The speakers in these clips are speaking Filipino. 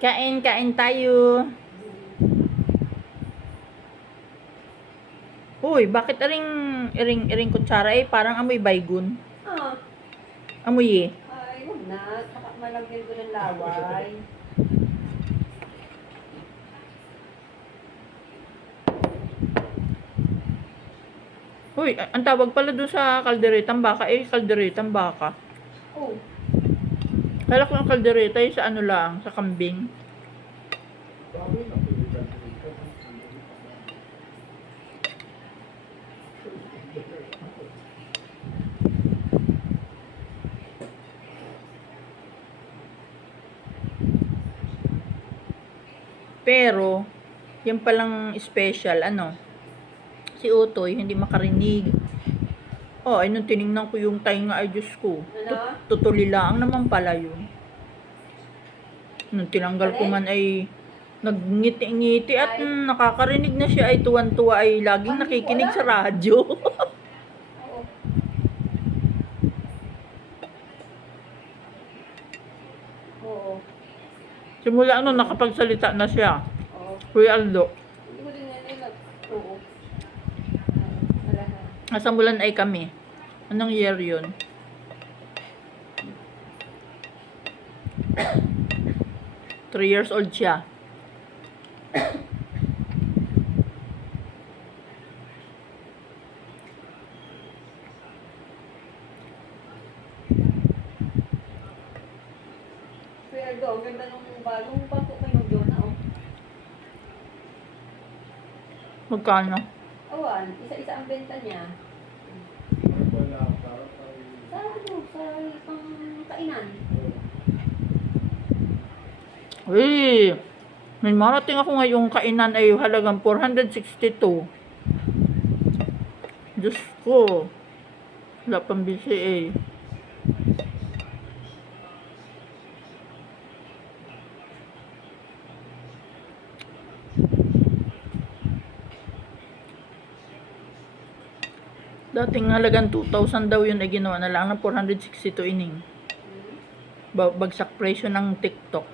Kain, kain tayo. Uy, bakit iring kutsara eh? Parang amoy baygon. Ah, Amoy eh. ay, huwag na. Baka malagyan ko ng laway. Uy, ang tawag pala doon sa kalderetang baka eh, kalderetang baka. Oh, Kala ko ang kaldereta eh, sa ano lang, sa kambing. Pero, yung palang special, ano, si Utoy, hindi makarinig. Oh, ay nung tiningnan ko yung tainga, ay Diyos ko. Ano? Tutulilaang naman pala yun. Nung tinanggal ko man ay nagngiti-ngiti at nakakarinig na siya ay tuwan-tuwa ay laging nakikinig sa radyo. Oo. Oo. Simula ano, nakapagsalita na siya. Oo. Kuya Aldo. Hindi ko din yan nila. Oo. Wala na. Nasa bulan ay kami. Anong year yun? Three years old siya. Pero ang ganda nung bagong bato kayo doon, oh. Magkano? Awan, isa-isa ang benta niya. Sa ano, sa pang kainan. Uy, may marating ako ngayong kainan ay halagang 462. Diyos ko. Wala pang bisi eh. Dating halagang 2,000 daw yun ay ginawa na lang ng 462 ining. Bagsak presyo ng TikTok.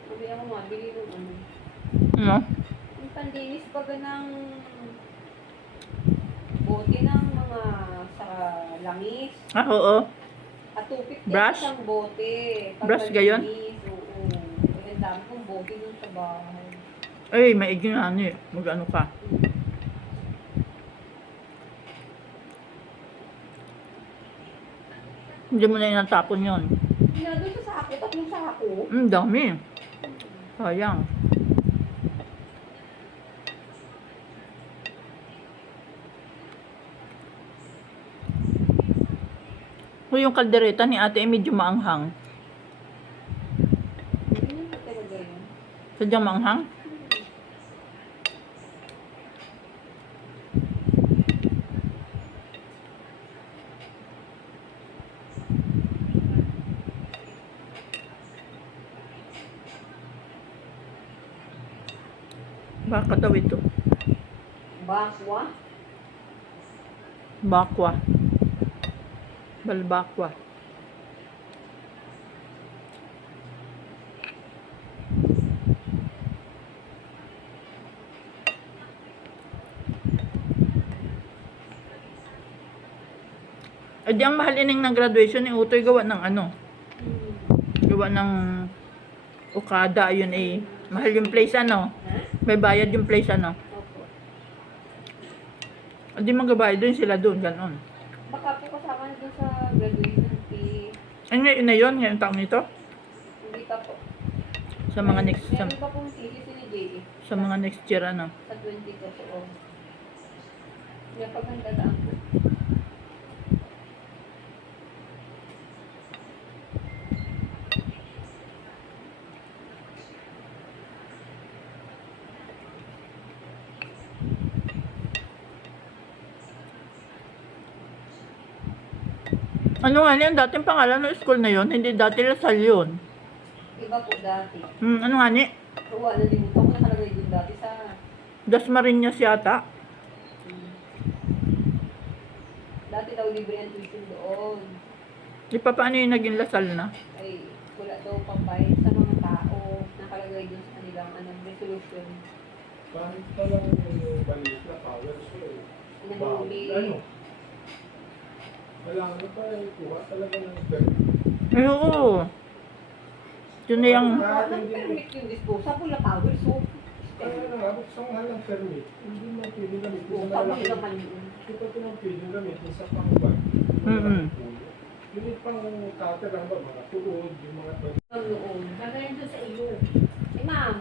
Sabi ako nga, bili nung ano. Ano? Yung pandinis baga ng bote ng mga sa langis. Ah, oo. At 250 Brush? isang bote. Brush gayon? Oo. Kaya ang dami kong bote dun sa bahay. Ay, maigi nga ano eh. Mag-ano ka. Hindi mo na inatapon yun. Kaya doon sa sako, tatlong sako. Dami. Sayang. O yung kaldereta ni ate ay medyo maanghang. Hindi na talaga yun. Sadyang maanghang? Baka daw ito. Bakwa. Bakwa. Balbakwa. Eh di ang mahal ining ng graduation ni Utoy gawa ng ano? Gawa ng Okada, yun eh. Mahal yung place ano? May bayad yung place ano? Opo. Hindi magabayad din sila doon, ganon. Baka po kasama na doon sa graduation fee. Ay ngayon na yun, ngayong taong nito? Hindi pa po. Sa mga next, Meron pa pong thesis ni JD. sa mga next year ano? Sa 20 ko po. Kaya pag nagdadaan po. Ano nga yan, dating pangalan ng school na yun, hindi dati Lasal yun. Iba po dati. Ano nga ni? Pero nalimutan ko nakalagay doon dati sa Dasmariñas yata. daw libre ang tuition doon. Di pa paano yung naging lasal na? Ay, wala daw pambayad sa mga tao. Nakalagay dun sa kanilang resolution. Kahit talagang yung maliit na power, so, Inahuli. ano? Kailangan pa kuha talaga ng permit. Ay, oo. Yun na yung... Nag-permit yung disposable na power, so, Kaya na nga, buksan nga ng permit, hindi mo pwede gamitin sa disposable malaki. naman yun. Hindi pa ito nang pwede gamitin sa pangban. Mm-mm. Yung pang cutter lang ba, mga tuod, yung mga Ang noon. Gagawin doon sa iyo. Eh, ma'am.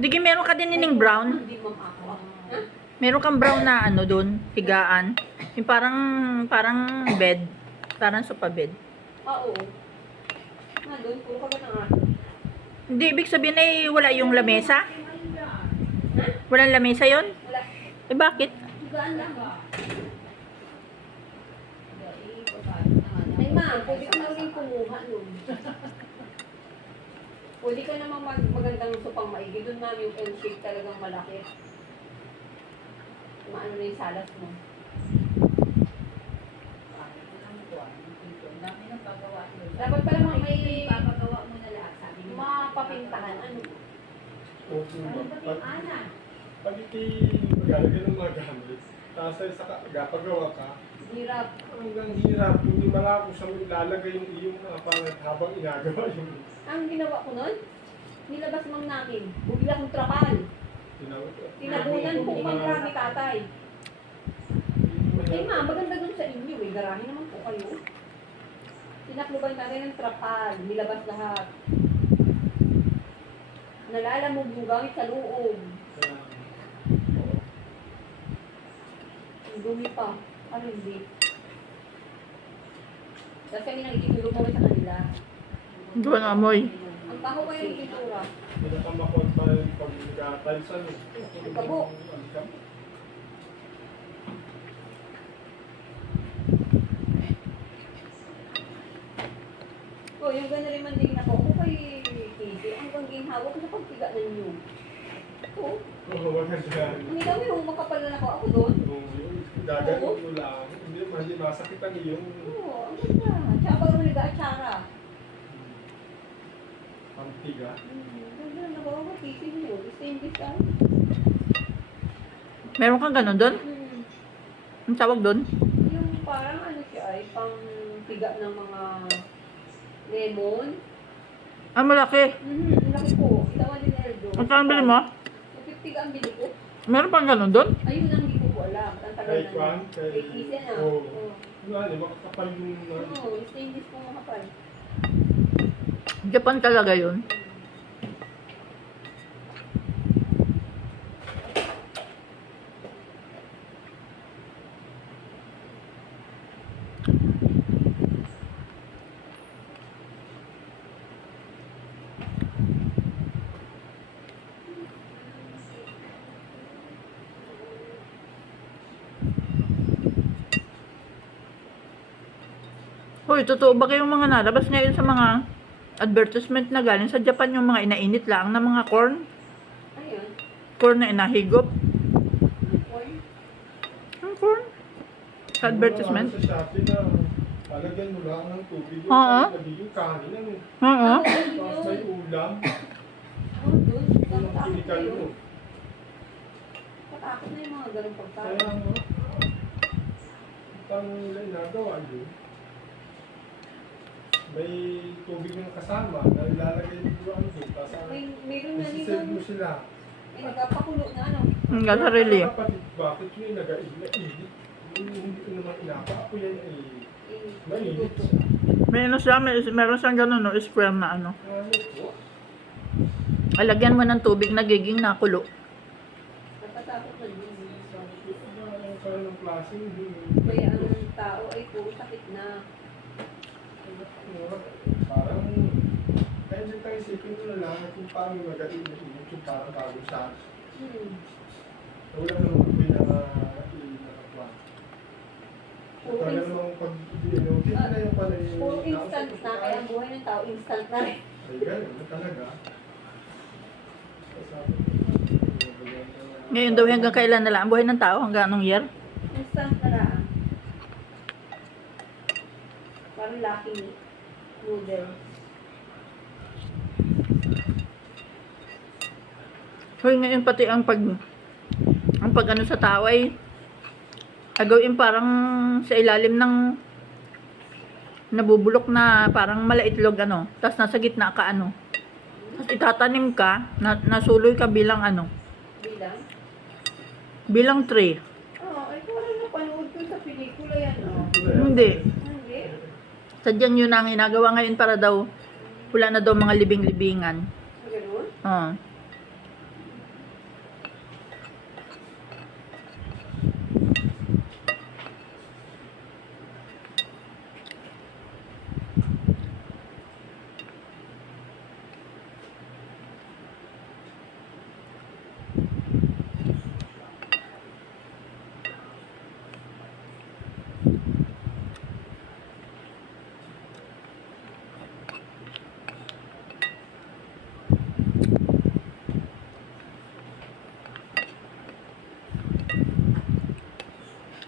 Di meron ka din nining brown? Hindi, ma'am, ako. Ha? Meron kang brown na ano dun, higaan. Yung parang bed. Parang sofa bed. Oo. Nandun, puro ka ba ng aso? Hindi, ibig sabihin ay wala yung lamesa? Ha? Walang lamesa yon? Wala. Eh bakit? Higaan lang. Ay, ma'am, pwede ka na rin kumuha nun. Pwede ka naman magandang supang maigi. Doon, ma'am, yung L-shape talagang malaki. Maano na yung salas mo. Dapat pala mga may papagawa mo na lahat. Sabi mo, mapapintahan. Ano? Pag iti maglalagay ng mga gamit, tapos ay sa gapagawa ka, Hirap. hanggang hirap, hindi malako sa lalagay yung iyong mga pangat habang inagawa yung Ang ginawa ko nun, nilabas mang namin. Bumila kong trapal. Tinabunan po pang rami tatay. Eh ma'am, maganda dun sa inyo eh. Garahe naman po kayo. Tinakluban natin ng trapal. Nilabas lahat. Nalalamog yung gamit sa loob. Ang dumi pa. Ano hindi? Tapos kami nakikitulog mo sa kanila. Hindi ko na amoy. Ang baho kayo ng pintura. Pinakamakot pa yung pag-talisan eh. Ang kabo. Oh, yung gano'n rin man din ako. Ako kay Kiki, ang gangging hawak na pagtiga na ninyo. Oo. Oo, maganda. Ang dami yung makapal na ako. Ako doon. Gaganon mo lang. Hindi masakit ang iyong Oo, ang ganda. Tsaka pag nag-aatsara. pantiga. Ganda na ako. Kiki nyo. Stainless ka. Meron kang ganun dun? Ang tawag dun? Yung parang ano siya ay pang tiga ng mga lemon. Ah, malaki. Ang laki po. Itawa ni Nerdo. Ang saan bili mo? 50 ang bili ko. Meron pang ganun dun? Ayun ang hindi ko alam. Ang tagal Kay na. Kwan, Kay Kisi na. Oo. Oo. Ano ano, makakapal yung Oo, stainless po makapal. Japan talaga yun. Hoy, totoo ba kayong mga nalabas ngayon sa mga advertisement na galing sa Japan yung mga inainit lang na mga corn? Ayun. Corn na inahigop? Corn. Ang corn? Sa advertisement? Sa Shopee na palagyan mo lang ng tubig yung Oo. nagiging kanin ano. Oo. Tapos may ulam, Oh, doon. yung Takot kinikal na mo. yun. Patakot na yung mga ganong pagkain. Kaya ano, itang nila nagawa yun. May tubig ng kasama na ilalagay mo doon doon. Tapos Meron na nito. isiserve mo sila. Ay, nagpapakulo na ano. Ang gasarili. Mga kapatid, bakit yun yung nag-init? Hindi ko naman inapa. Ako yan ay mainit siya. May ano siya, meron siyang ganun, no, square na ano. Ano po? Alagyan mo ng tubig, nagiging nakulo. Natatakot na yun. Ang kaya ng klase hindi. Kaya ang tao ay puro sakit na. Parang, kaya dyan tayo isipin ko na lang kung paano mag-init yung parang bago sa wala namang pinaka-inakapwa. Talaga namang pag, hindi na yung pala yung... Puro instant na. Kaya ang buhay ng tao, instant na rin. Ay, ganun talaga. Ngayon daw hanggang kailan na lang ang buhay ng tao? Hanggang anong year? Instant na lang. teriyaki noodles. Hoy, ngayon pati ang pag ano sa tao ay agawin parang sa ilalim ng nabubulok na parang malaitlog ano. Tapos nasa gitna ka ano. Tapos itatanim ka, nasuloy ka bilang ano. Bilang? Bilang tree. Ay parang napanood ko sa pelikula yan, oh. Hindi. Hindi? Sadyan yun ang ginagawa ngayon para daw wala na daw mga libing-libingan. Ganun? Oo.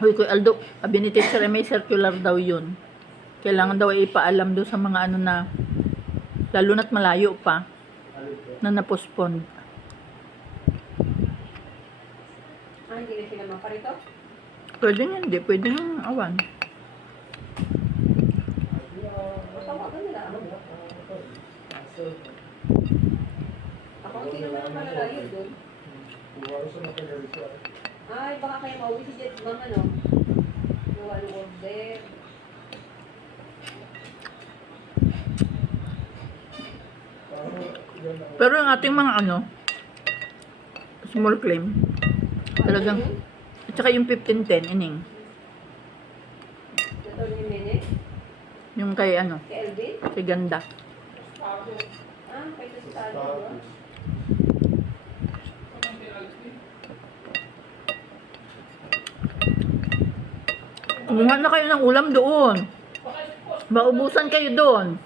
Hoy, Kuya Aldo, sabi ni teacher ay may circular daw yun. Kailangan daw ay ipaalam daw sa mga ano na, lalo na't malayo pa, Alin po? na napospond. Hindi na sila maparito? Pwede nga, hindi. Pwede nga awan. Matawagan nila ako. Ako ang sino naman malalayo doon. Buwaro sa matagal siya. Ay, baka kayo mauwi si Jet Bang, ano? Gawa ng order. Parang yan ang Pero yung ating mga ano, small claim, talagang, Ano yun? at saka yung 1510, ining, Ito ni Mene? yung kay ano, Kay Elvin? kay Ganda. Kay Tostado, ba? status. Kumuha na kayo ng ulam doon. Maubusan kayo doon.